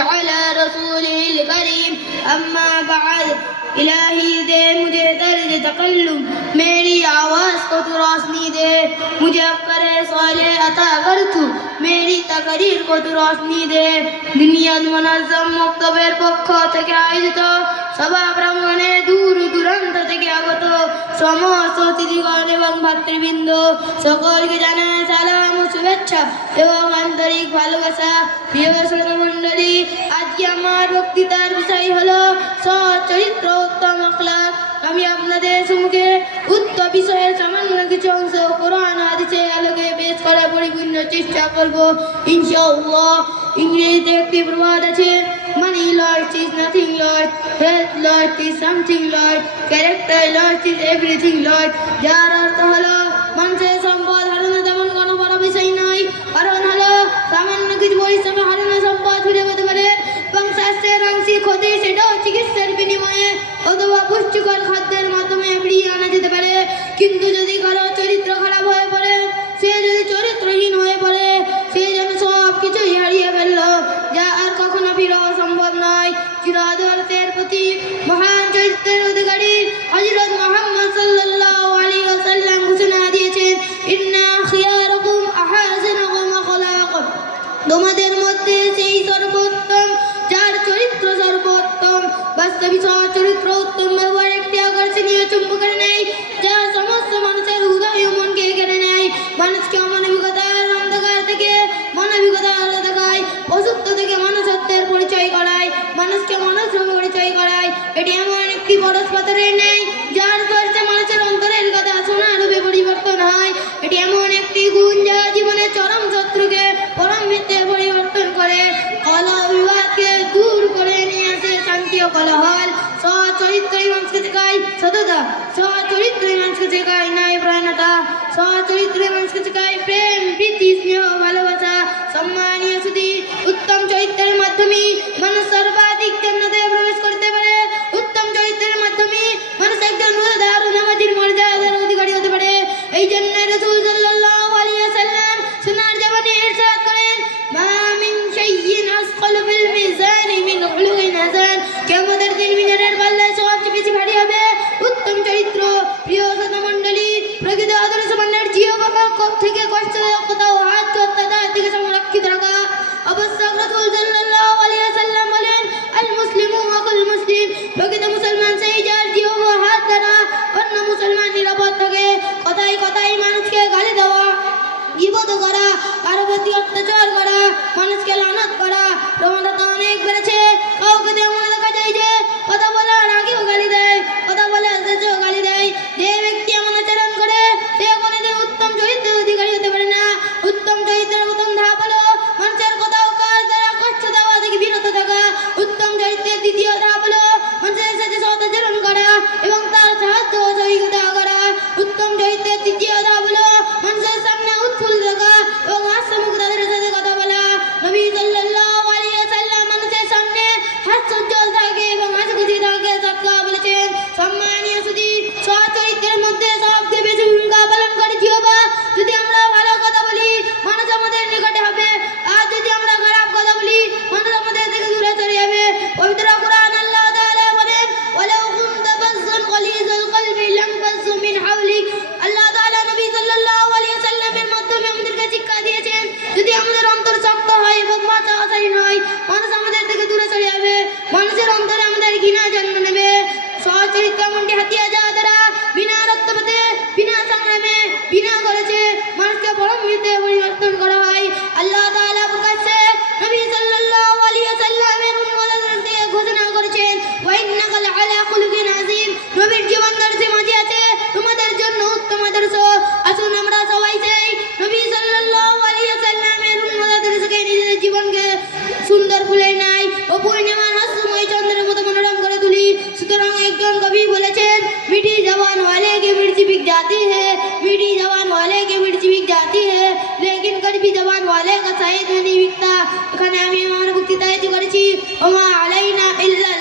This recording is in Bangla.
على رسوله الكريم أما بعد इलाही दे मुझे दर्ज तकल्लुम मेरी आवाज़ को तू रोशनी दे मुझे अफ़कर सौले अता कर तू मेरी तकरीर को तू रोशनी दे दुनिया मुनज़्ज़म मक्तबेर पक्ष থেকে আয়োজিত সভা প্রাঙ্গণে দূর দূরান্ত থেকে আগত সমস্ত অতিথিগণ এবং ভাতৃবৃন্দ সকলকে জানাই সালাম ও শুভেচ্ছা এবং আন্তরিক ভালোবাসা। প্রিয় শ্রোতামণ্ডলী, আজকে আমার বক্তৃতার বিষয় হলো সৎ চরিত্র উত্তম আখলাক। আমি আপনাদের সম্মুখে উক্ত বিষয়ের সামান্য কিছু অংশ কোরআন হাদিসের আলোকে পেশ করার পরিপূর্ণ চেষ্টা করব ইনশাআল্লাহ। ইংরেজিতে একটি প্রবাদ আছে, money lost is nothing lost, health lost is something lost, character lost is everything lost. যার অর্থ হলো মানুষের সম্পদ হারানো তেমন কোনো বড় বিষয় নয়, কারণ হলো সামান্য কিছু পরিশ্রমে হারানো সম্পদ ফিরে পেতে পারে এবং স্বাস্থ্যের আংশিক ক্ষতি সেটাও চিকিৎসার বিনিময়ে অথবা পুষ্টিকর খাদ্যের মাধ্যমে ফিরিয়ে আনা যেতে পারে। কিন্তু যদি কারো চরিত্র খারাপ হয়ে পড়ে, সে যদি চরিত্রহীন হয়ে পড়ে, সে যেন সব কিছুই হারিয়ে ফেলল, যা আর কখনো ফিরাও সম্ভব নয়। চিরাদর্শের প্রতি মহান চরিত্রের অধিকারী হযরত মুহাম্মদ সাল্লাল্লাহু আলাইহি ওয়াসাল্লাম ঘোষণা দিয়েছেন, ইন্না খিয়ারাকুম আহসানুকুম আখলাকান, তোমাদের মধ্যে সেই সর্বোত্তম যার চরিত্র সর্বোত্তম। বাস্তবিক চরিত্র উত্তম ব্যবহার একটি আকর্ষণীয় চুম্বকের নেই, যা সমস্ত মানুষের হৃদয় ও মনকে কেড়ে নেয়, মানুষকে অমানবিকতার অন্ধকার থেকে মানবিকতার আলো দেখায়, পশুত্ব থেকে মনুষ্যত্বের পরিচয় করায়, মানুষকে মনুষ্য পরিচয় করায়। এটি এমন একটি পরশ পাথরের নেই যার স্পর্শে মানুষের অন্তরের কথা সোনার রূপে পরিবর্তন হয়। এটি এমন একটি গুণ যা জীবনের চরম শত্রুকে পরম মিত্রে পরিবর্তন করে, কলহ বিবাদকে দূর করে নিয়ে আসে শান্তি ও কোলাহল। সৎ চরিত্রই মানুষকে শেখায় সততা, সৎ চরিত্রই মানুষকে শেখায় ন্যায়পরায়ণতা, সৎ চরিত্রই মানুষকে শেখায় প্রেম, প্রীতি, স্নেহ, ভালোবাসা। সম্মানীয় সুধী, উত্তম চরিত্রের মাধ্যমে মানুষ সর্বাধিক জান্নাতে প্রবেশ করতে পারে। উত্তম চরিত্রের মাধ্যমে মানুষ একজন রোজাদার ও নামাজীর মর্যাদার অধিকারী হতে পারে। এই জন্য রাসূল সাল্লাল্লাহু আলাইহি ওয়াসাল্লাম সুন্নাহর জবানে ইরশাদ করেন, মা মিন শাইইন আসকালু ফিল মিজানি মিন উলুইন হাসান, কিয়ামতের দিন মিজানের পাল্লায় সবচেয়ে বেশি ভারী হবে উত্তম চরিত্র। প্রিয় শ্রোতামণ্ডলী, প্রকৃত আদর্শ মানের জিহ্বা থেকে কষ্টদায়কতা ও হাত অত্যাচার থেকে সংরক্ষিত রাখা আবশ্যক। রাসূল সাল্লাল্লাহু আলাইহি ওয়াসাল্লাম বলেন, আল মুসলিমু আকুল মুসলিম, প্রকৃত মুসলমান সেই যার জিহ্বা হাত দ্বারা অন্য মুসলমান নিরাপদ থাকে। কথায় কথায় মানুষকে গালি দেওয়া, গীবত করা, কারো প্রতি অত্যাচার করা, মানুষকে লানত করা প্রবণতা অনেক বেড়েছে। কাউকে তেমন দেখা যায় যে কথা বলার আগেও গালি দেয়, কথা বলার শেষেও গালি দেয়। যে ব্যক্তি এমন আচরণ করে সে কোনোদিন উত্তম চরিত্রের অধিকারী হতে পারে না। উত্তম চরিত্রের প্রথম ধাপ হলো মানুষের কথা ও কাজ দ্বারা কষ্ট দেওয়া থেকে বিরত থাকা। উত্তম চরিত্রের দ্বিতীয় ধাপ হলো মানুষের সাথে সৎ আচরণ করা এবং তার সাহায্য ও সহযোগিতা করা। উত্তম চরিত্রের তৃতীয় ধাপ হলো মানুষের সামনে উৎফুল্ল থাকা এবং হাস্যমুখ তাদের সাথে কথা বলা। নবী সাল্লাল্লাহু আলাইহি ওয়াসাল্লাম মানুষের সামনে হাস্যোজ্জ্বল থাকে এবং হাসিখুশি থাকে সৎকা বলেছেন। সম্মানীয় সুধী, সৎ চরিত্রের মধ্যে সবচেয়ে বেশি ভূমিকা পালন করে জিহ্বা। যদি আমরা ভালো কথা বলি, মানুষ আমাদের নিকটে হবে, আর যদি আমরা খারাপ কথা বলি, মানুষ আমাদের থেকে দূরে চলে যাবে। পবিত্র কোরআন আল্লাহ তাআলা বলেন, ওয়ালাউ কুনতা ফাজ্জান গালিজাল কলবি লামফাজ্জু মিন হাওলিক। আল্লাহ তাআলা নবী সাল্লাল্লাহু আলাইহি ওয়াসাল্লামের মাধ্যমে আমাদেরকে শিক্ষা দিয়েছেন, যদি আমাদের অন্তর শক্ত হয় এবং মাতাশালী নয়, মানুষ আমাদের থেকে দূরে চলে যাবে, মানুষের অন্তরে আমাদের ঘৃণা জন্ম নেবে। সৎ চরিত্র এমনটি হাতিয়ার যা দ্বারা বিনা রক্তপাতে, বিনা সংগ্রামে, বিনা খরচে মানুষকে পরম মিত্রে পরিবর্তন করা হয়। আল্লাহ তাআলা প্রকাশ্যে নবী সাল্লাল্লাহু আলাইহি ওয়াসাল্লামের উম্মতদেরকে ঘোষণা করেছেন, ওয়া ইন্নাকা লাআলা খুলুকিন আযীম, নবীর জীবন দর্শে মাঝে আছে তোমাদের জন্য উত্তম আদর্শ। আসুন আমরা সবাই চাই নবী সাল্লাল্লাহু আলাইহি ওয়াসাল্লামের উম্মতদেরকে নিজেদের জীবনকে সুন্দর ফুলের ন্যায় ও পূর্ণিমার হাস্যময় চন্দ্রের মতো মনোরম করে তুলি। সুতরাং একজন কবি বলেছেন, মিঠি জবান वाले की मिर्ची बिक जाती है, मीठी जबान वाले की मिर्ची बिक जाती है, लेकिन कड़वी जबान वाले का शायद नहीं बिकता। এখানে আমি আমার বক্তৃতা করেছি, ওমা আলাইনা ইল্লা